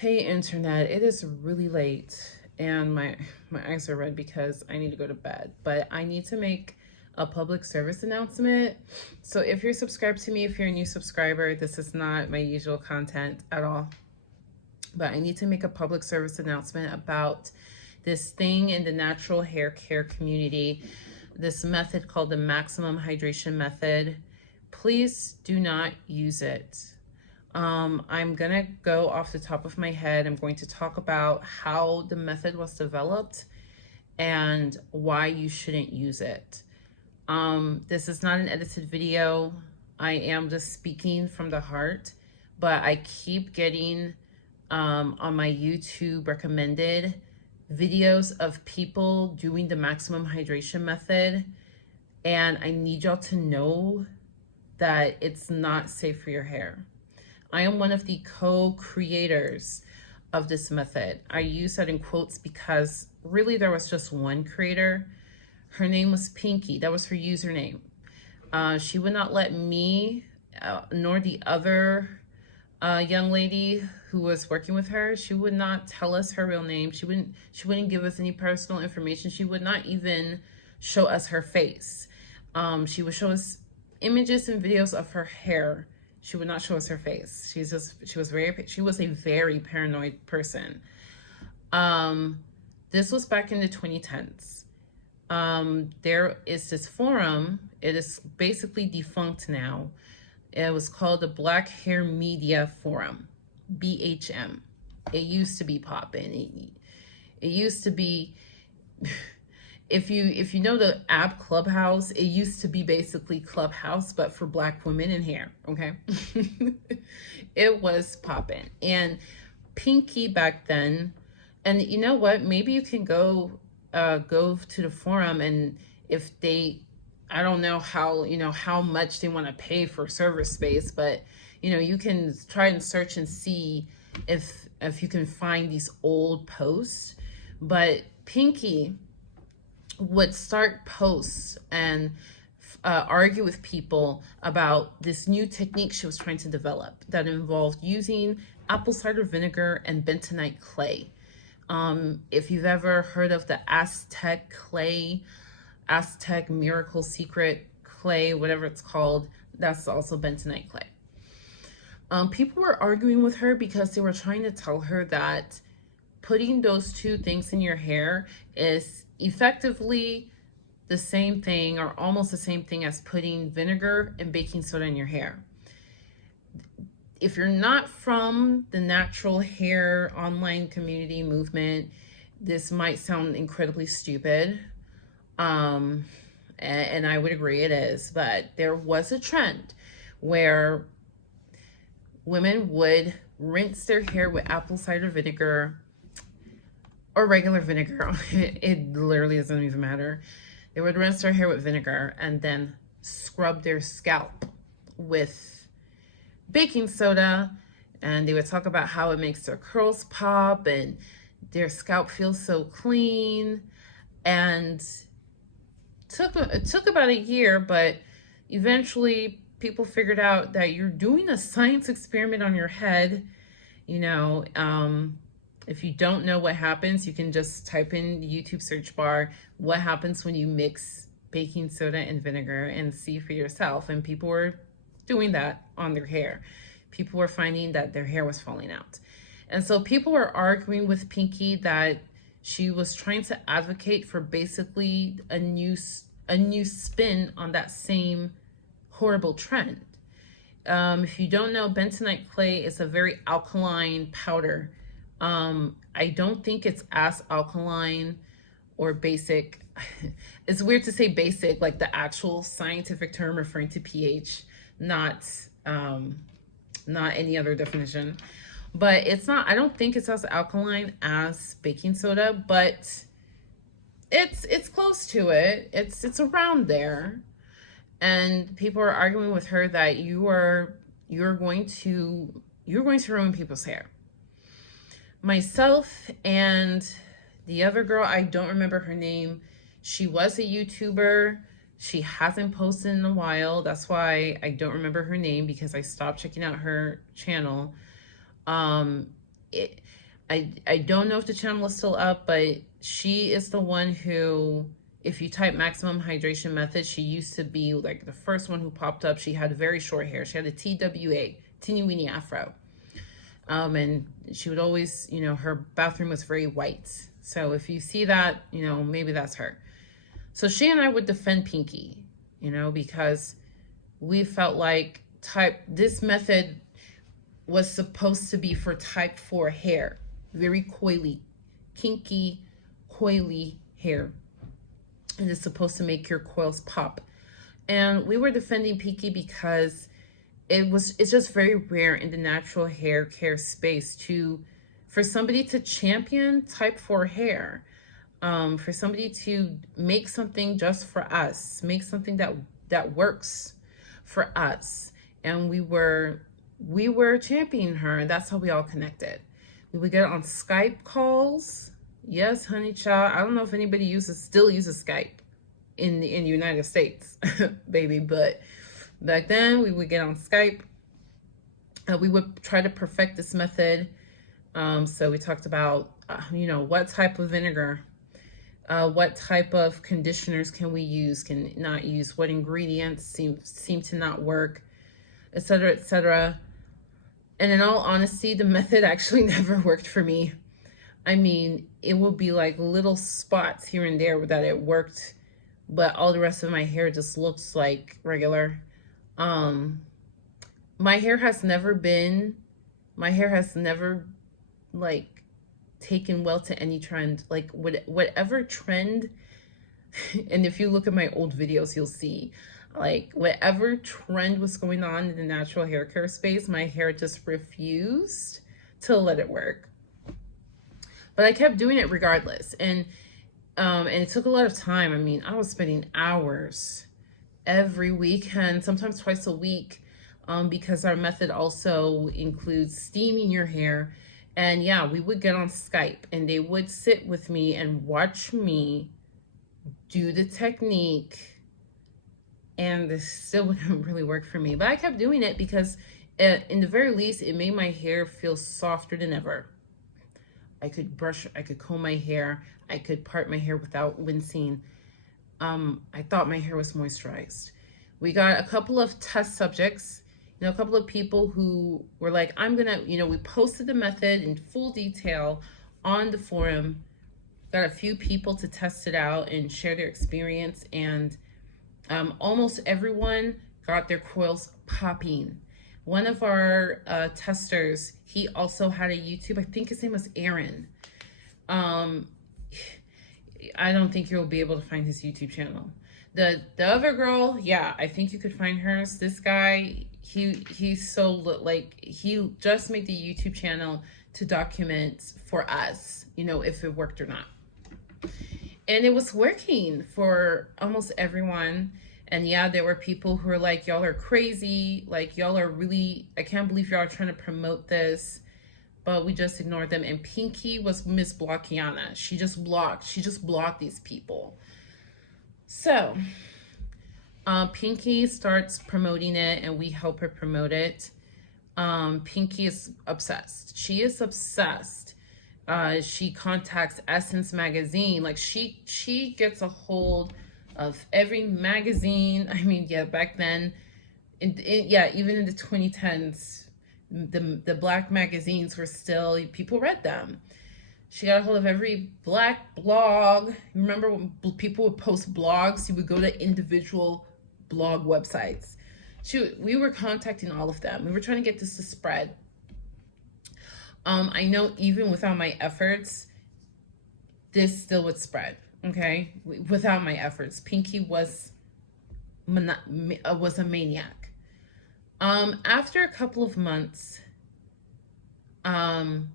Hey internet, it is really late and my eyes are red because I need to go to bed, but I need to make a public service announcement. So if you're subscribed to me, if you're a new subscriber, this is not my usual content at all. But I need to make a public service announcement about this thing in the natural hair care community, this method called the maximum hydration method. Please do not use it. I'm gonna go off the top of my head. I'm going to talk about how the method was developed and why you shouldn't use it. This is not an edited video. I am just speaking from the heart, but I keep getting on my YouTube recommended videos of people doing the maximum hydration method, and I need y'all to know that it's not safe for your hair. I am one of the co-creators of this method. I use that in quotes because really there was just one creator. Her name was Pinky. That was her username. She would not let me nor the other young lady who was working with her. She would not tell us her real name. She wouldn't give us any personal information. She would not even show us her face. She would show us images and videos of her hair. She would not show us her face. She was a very paranoid person. This was back in the 2010s. There is this forum. It is basically defunct now. It was called the Black Hair Media Forum, BHM. It used to be poppin'. It used to be, if you know the app Clubhouse, it used to be basically Clubhouse, but for Black women in hair, okay? It was poppin'. And Pinky back then, and you know what? Maybe you can go to the forum, and if they, I don't know how much they want to pay for server space, but you can try and search and see if you can find these old posts. But Pinky would start posts and argue with people about this new technique she was trying to develop that involved using apple cider vinegar and bentonite clay. If you've ever heard of the Aztec clay, Aztec Miracle Secret clay, whatever it's called, that's also bentonite clay. People were arguing with her because they were trying to tell her that putting those two things in your hair is effectively the same thing or almost the same thing as putting vinegar and baking soda in your hair. If you're not from the natural hair online community movement, this might sound incredibly stupid. And I would agree it is, but there was a trend where women would rinse their hair with apple cider vinegar or regular vinegar. It literally doesn't even matter. They would rinse their hair with vinegar and then scrub their scalp with baking soda, and they would talk about how it makes their curls pop and their scalp feels so clean. And it took about a year, but eventually people figured out that you're doing a science experiment on your head. If you don't know what happens, you can just type in the YouTube search bar, what happens when you mix baking soda and vinegar, and see for yourself. And people were doing that on their hair. People were finding that their hair was falling out. And so people were arguing with Pinky that she was trying to advocate for basically a new spin on that same horrible trend. If you don't know, bentonite clay is a very alkaline powder. I don't think it's as alkaline or basic. It's weird to say basic, like the actual scientific term referring to pH, not any other definition. But it's not, I don't think it's as alkaline as baking soda, but it's close to it. It's around there. And people are arguing with her that you're going to ruin people's hair. Myself and the other girl, I don't remember her name. She was a YouTuber. She hasn't posted in a while. That's why I don't remember her name, because I stopped checking out her channel. it, I don't know if the channel is still up, but she is the one who, if you type maximum hydration method, she used to be like the first one who popped up. She had very short hair. She had a TWA, teeny weeny afro. And she would always, you know, her bathroom was very white. So if you see that, you know, maybe that's her. So she and I would defend Pinky, you know, because we felt like this method was supposed to be for type 4 hair, very coily, kinky, coily hair. It is supposed to make your coils pop. And we were defending Pinky because it's just very rare in the natural hair care space for somebody to champion type 4 hair, for somebody to make something just for us, make something that works for us. And we were championing her, and that's how we all connected. We would get on Skype calls. Yes, honey child. I don't know if anybody still uses Skype in the United States, baby, but back then we would get on Skype. We would try to perfect this method. So we talked about, you know, what type of vinegar, what type of conditioners can we use, can not use, what ingredients seem to not work, etc., etc. And in all honesty, the method actually never worked for me. I mean, it would be like little spots here and there that it worked, but all the rest of my hair just looks like regular. My hair has never like taken well to any trend, like whatever trend. And if you look at my old videos, you'll see like whatever trend was going on in the natural hair care space, my hair just refused to let it work. But I kept doing it regardless. And it took a lot of time. I mean, I was spending hours every weekend, sometimes twice a week, because our method also includes steaming your hair. And yeah, we would get on Skype and they would sit with me and watch me do the technique. And this still wouldn't really work for me. But I kept doing it because in the very least, it made my hair feel softer than ever. I could comb my hair. I could part my hair without wincing. I thought my hair was moisturized. We got a couple of test subjects, you know, a couple of people who were like, we posted the method in full detail on the forum, got a few people to test it out and share their experience. And almost everyone got their coils popping. One of our testers, he also had a YouTube. I think his name was Aaron. I don't think you'll be able to find his YouTube channel. The other girl, yeah, I think you could find hers. This guy, he's so like, he just made the YouTube channel to document for us, you know, if it worked or not. And it was working for almost everyone. And yeah, there were people who were like, y'all are crazy. Like, y'all are really, I can't believe y'all are trying to promote this. But we just ignored them. And Pinky was Miss Blockiana. She just blocked these people. So Pinky starts promoting it and we help her promote it. Pinky is obsessed. She is obsessed. She contacts Essence magazine. Like she gets a hold of every magazine. I mean, yeah, back then, even in the 2010s, the black magazines were still, people read them. She got a hold of every black blog. Remember when people would post blogs? You would go to individual blog websites. We were contacting all of them. We were trying to get this to spread. I know even without my efforts, this still would spread. Okay, without my efforts, Pinky was a maniac. After a couple of months, I'm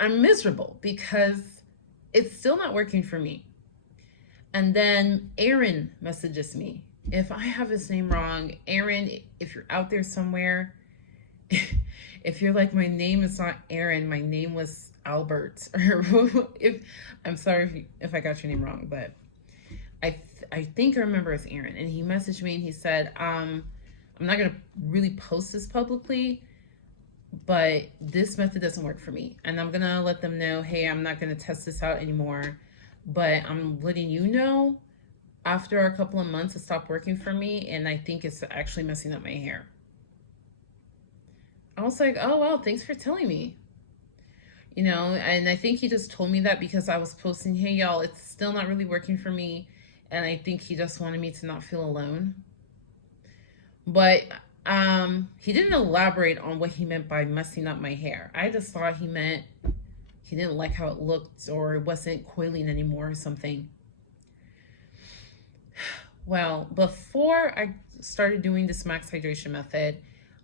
miserable because it's still not working for me. And then Aaron messages me. If I have his name wrong, Aaron, if you're out there somewhere, if you're like, my name is not Aaron, my name was Albert, or I'm sorry if I got your name wrong, but I think I remember it's Aaron. And he messaged me and he said, I'm not gonna really post this publicly, but this method doesn't work for me. And I'm gonna let them know, hey, I'm not gonna test this out anymore. But I'm letting you know after a couple of months it stopped working for me, and I think it's actually messing up my hair. I was like, oh well, thanks for telling me. And I think he just told me that because I was posting, hey y'all, it's still not really working for me. And I think he just wanted me to not feel alone. But he didn't elaborate on what he meant by messing up my hair. I just thought he meant he didn't like how it looked, or it wasn't coiling anymore or something. Well, before I started doing this max hydration method,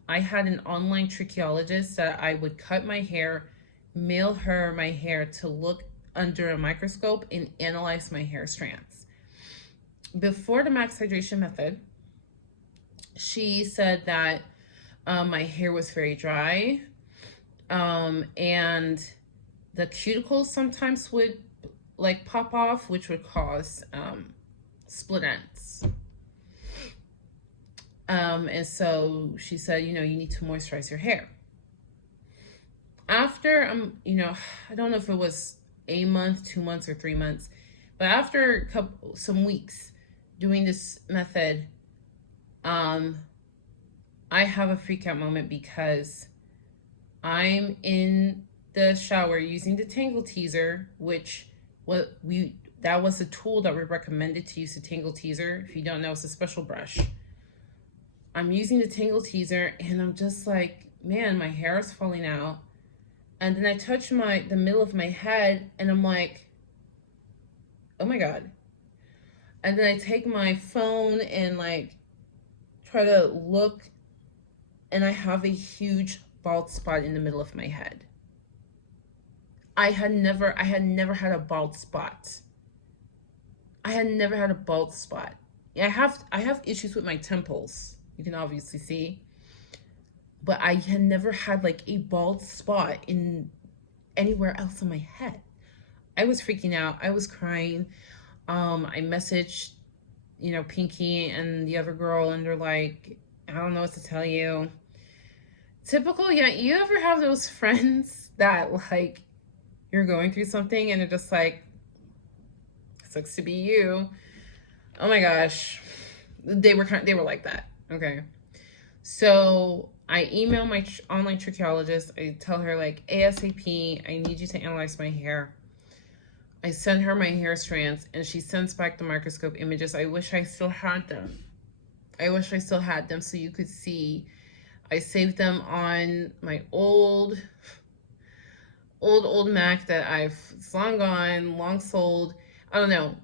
I had an online trichologist that I would cut my hair, mail her my hair to look under a microscope and analyze my hair strands. Before the max hydration method, she said that my hair was very dry, and the cuticles sometimes would like pop off, which would cause split ends. And so she said, you need to moisturize your hair. After, I don't know if it was a month, 2 months, or 3 months, but after some weeks doing this method, I have a freak out moment because I'm in the shower using the Tangle Teaser, which that was a tool that we recommended to use, the Tangle Teaser. If you don't know, it's a special brush. I'm using the Tangle Teaser and I'm just like, man, my hair is falling out. And then I touch the middle of my head and I'm like, oh my God. And then I take my phone and like try to look, and I have a huge bald spot in the middle of my head. I had never had a bald spot. I had never had a bald spot. I have issues with my temples. You can obviously see. But I had never had like a bald spot in anywhere else on my head. I was freaking out. I was crying. I messaged, Pinky and the other girl, and they're like, I don't know what to tell you. Typical, yeah. You ever have those friends that like you're going through something and they're just like, sucks to be you. Oh my gosh. They were like that. Okay. So I email my online trichologist. I tell her like, ASAP, I need you to analyze my hair. I send her my hair strands and she sends back the microscope images. I wish I still had them. So you could see. I saved them on my old Mac that it's long gone, long sold. I don't know.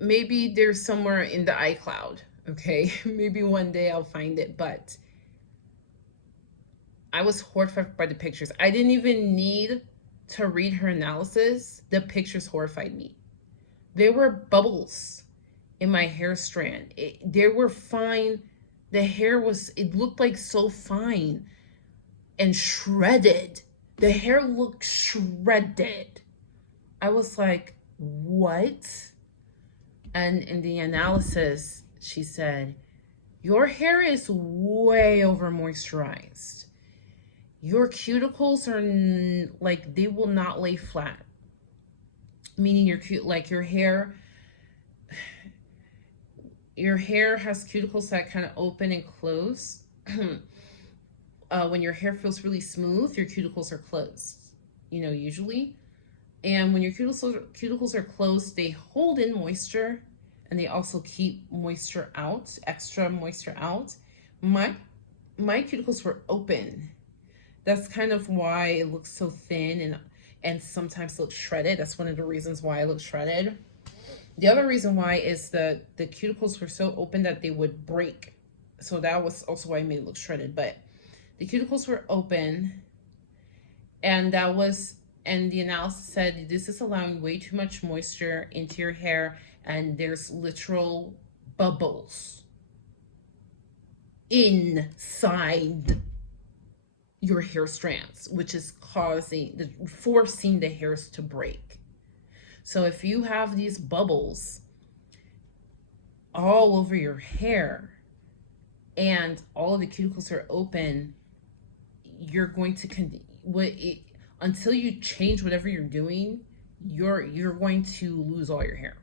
Maybe they're somewhere in the iCloud. Okay. Maybe one day I'll find it, but I was horrified by the pictures. I didn't even need to read her analysis. The pictures horrified me. There were bubbles in my hair strand. They were fine. The hair it looked like so fine and shredded. The hair looked shredded. I was like, what? And in the analysis, she said, your hair is way over moisturized. Your cuticles are like, they will not lay flat. Meaning your hair has cuticles that kind of open and close. When your hair feels really smooth, your cuticles are closed, usually. And when your cuticles are closed, they hold in moisture and they also keep moisture out, extra moisture out. My cuticles were open. That's kind of why it looks so thin and sometimes looks shredded. That's one of the reasons why it looks shredded. The other reason why is the cuticles were so open that they would break. So that was also why it made it look shredded. But the cuticles were open, and the analysis said this is allowing way too much moisture into your hair, and there's literal bubbles inside your hair strands, which is forcing the hairs to break. So if you have these bubbles all over your hair and all of the cuticles are open, you're going to until you change whatever you're doing, you're going to lose all your hair.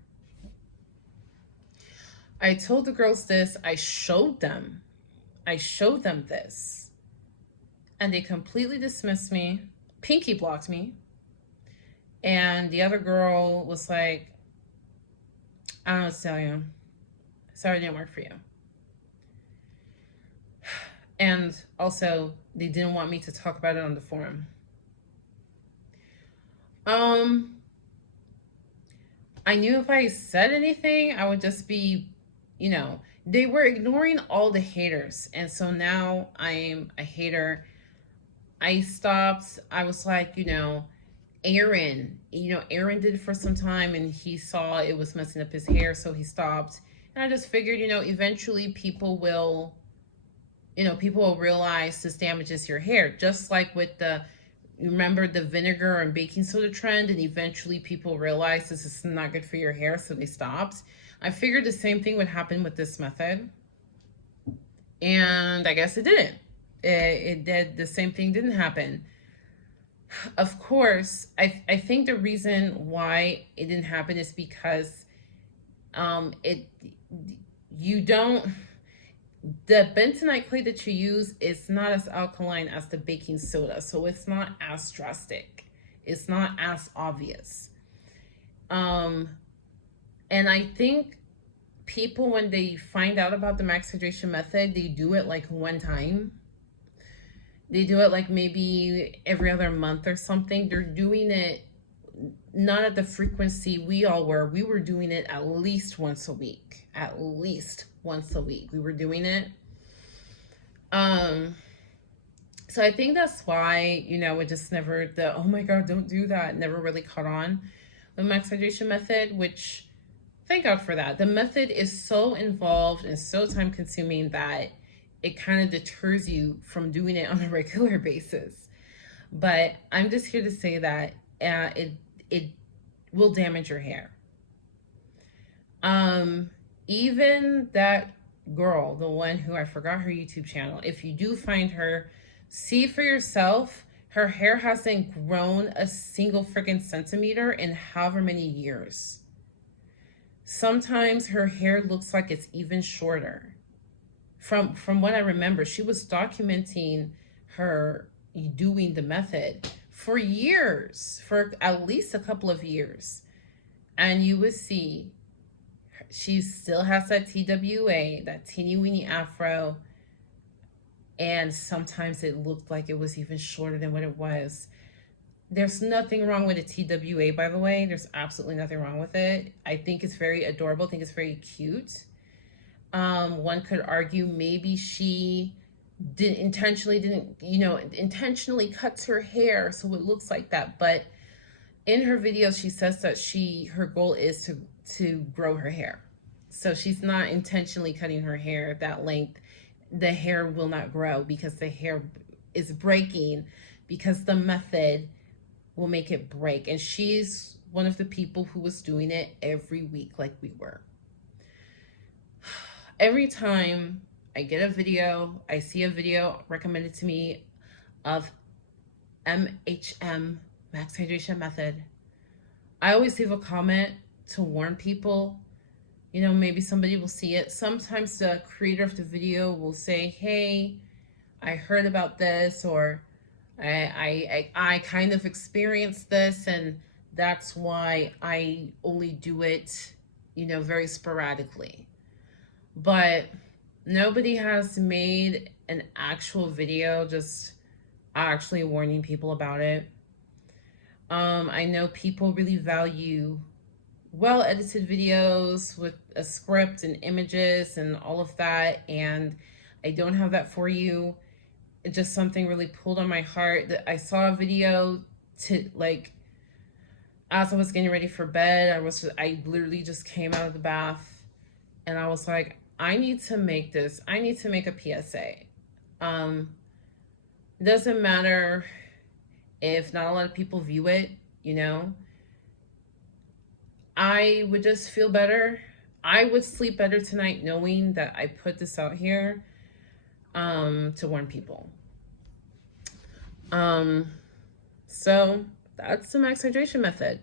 I told the girls this. I showed them this, and they completely dismissed me, pinky blocked me. And the other girl was like, I don't know what to tell you. Sorry, it didn't work for you. And also, they didn't want me to talk about it on the forum. I knew if I said anything, I would just be, they were ignoring all the haters. And so now I'm a hater. I stopped. I was like, Aaron did it for some time and he saw it was messing up his hair, so he stopped. And I just figured, eventually people will realize this damages your hair. Just like with remember the vinegar and baking soda trend, and eventually people realized this is not good for your hair, so they stopped. I figured the same thing would happen with this method. And I guess it didn't. It did. The same thing didn't happen. Of course, I think the reason why it didn't happen is because the bentonite clay that you use is not as alkaline as the baking soda, so it's not as drastic. It's not as obvious. And I think people, when they find out about the max hydration method, they do it like one time. They do it like maybe every other month or something. They're doing it not at the frequency we all were. We were doing it at least once a week. At least once a week we were doing it. So I think that's why, it just never, oh my God, don't do that, never really caught on. The max hydration method, which thank God for that. The method is so involved and so time consuming that it kind of deters you from doing it on a regular basis. But I'm just here to say that it will damage your hair. Even that girl, the one who, I forgot her YouTube channel, if you do find her, see for yourself. Her hair hasn't grown a single freaking centimeter in however many years. Sometimes her hair looks like it's even shorter. From what I remember, she was documenting her doing the method for years, for at least a couple of years. And you would see she still has that TWA, that teeny weeny afro. And sometimes it looked like it was even shorter than what it was. There's nothing wrong with a TWA, by the way. There's absolutely nothing wrong with it. I think it's very adorable. I think it's very cute. One could argue maybe she intentionally cuts her hair so it looks like that. But in her videos, she says that her goal is to grow her hair. So she's not intentionally cutting her hair that length. The hair will not grow because the hair is breaking, because the method will make it break. And she's one of the people who was doing it every week like we were. Every time I get a video, I see a video recommended to me of MHM, Max Hydration Method, I always leave a comment to warn people. Maybe somebody will see it. Sometimes the creator of the video will say, hey, I heard about this, or I kind of experienced this, and that's why I only do it, very sporadically. But nobody has made an actual video just actually warning people about it. I know people really value well-edited videos with a script and images and all of that, and I don't have that for you. It's just something really pulled on my heart. That I saw a video as I was getting ready for bed. I literally just came out of the bath and I was like, I need to make a PSA. It doesn't matter if not a lot of people view it, I would just feel better. I would sleep better tonight knowing that I put this out here to warn people. Um, so that's the max hydration method.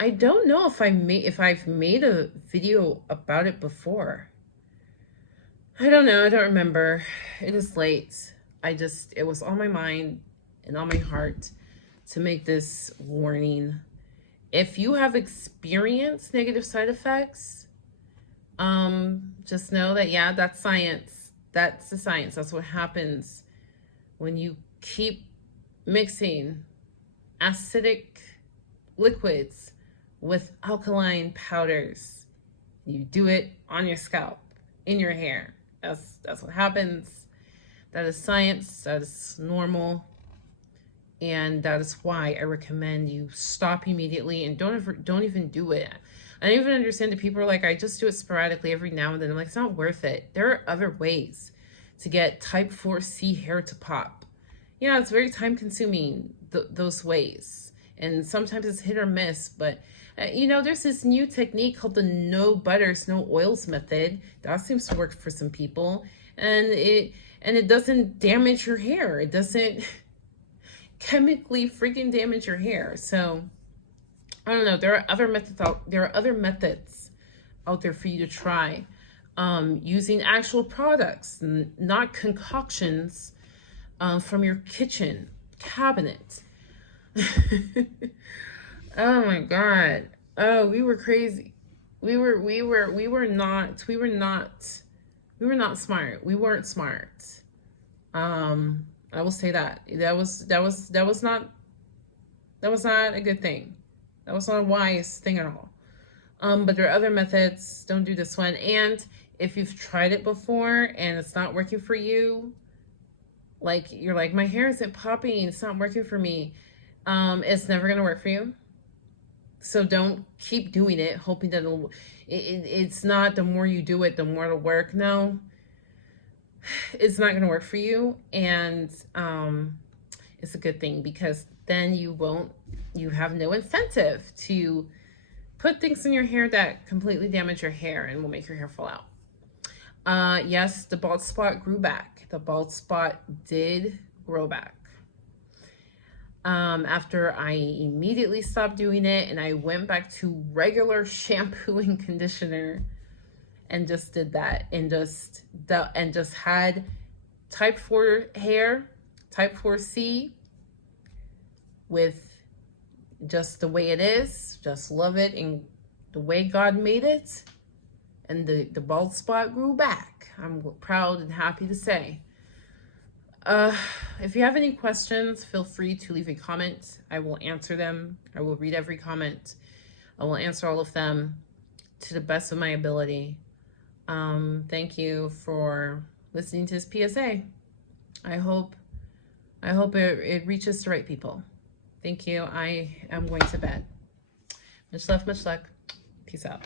I don't know if I've made a video about it before. I don't know. I don't remember. It is late. It was on my mind and on my heart to make this warning. If you have experienced negative side effects, just know that, yeah, that's science. That's the science. That's what happens when you keep mixing acidic liquids with alkaline powders. You do it on your scalp, in your hair. That's what happens. That is science. That is normal. And that is why I recommend you stop immediately and don't even do it. I don't even understand that people are like, I just do it sporadically every now and then. I'm like, it's not worth it. There are other ways to get type 4C hair to pop. Yeah, it's very time consuming, those ways. And sometimes it's hit or miss, but there's this new technique called the no butters, no oils method. That seems to work for some people. And it doesn't damage your hair. It doesn't chemically freaking damage your hair. So I don't know. There are other methods out there for you to try, using actual products, not concoctions from your kitchen cabinet. Oh my God. Oh, we were crazy. We were not smart. We weren't smart. I will say that. That was not a good thing. That was not a wise thing at all. But there are other methods. Don't do this one. And if you've tried it before and it's not working for you, like you're like, my hair isn't popping, it's not working for me, it's never gonna work for you. So don't keep doing it hoping that it's not the more you do it, the more it'll work. No, it's not gonna work for you. And it's a good thing, because then you have no incentive to put things in your hair that completely damage your hair and will make your hair fall out. Yes, the bald spot grew back. The bald spot did grow back. After I immediately stopped doing it and I went back to regular shampoo and conditioner and just did that and just had type 4 hair, type 4C, with just the way it is, just love it and the way God made it, and the bald spot grew back. I'm proud and happy to say. If you have any questions, feel free to leave a comment. I will answer them. I will read every comment. I will answer all of them to the best of my ability. Thank you for listening to this PSA. I hope it reaches the right people. Thank you. I am going to bed. Much love, much luck. Peace out.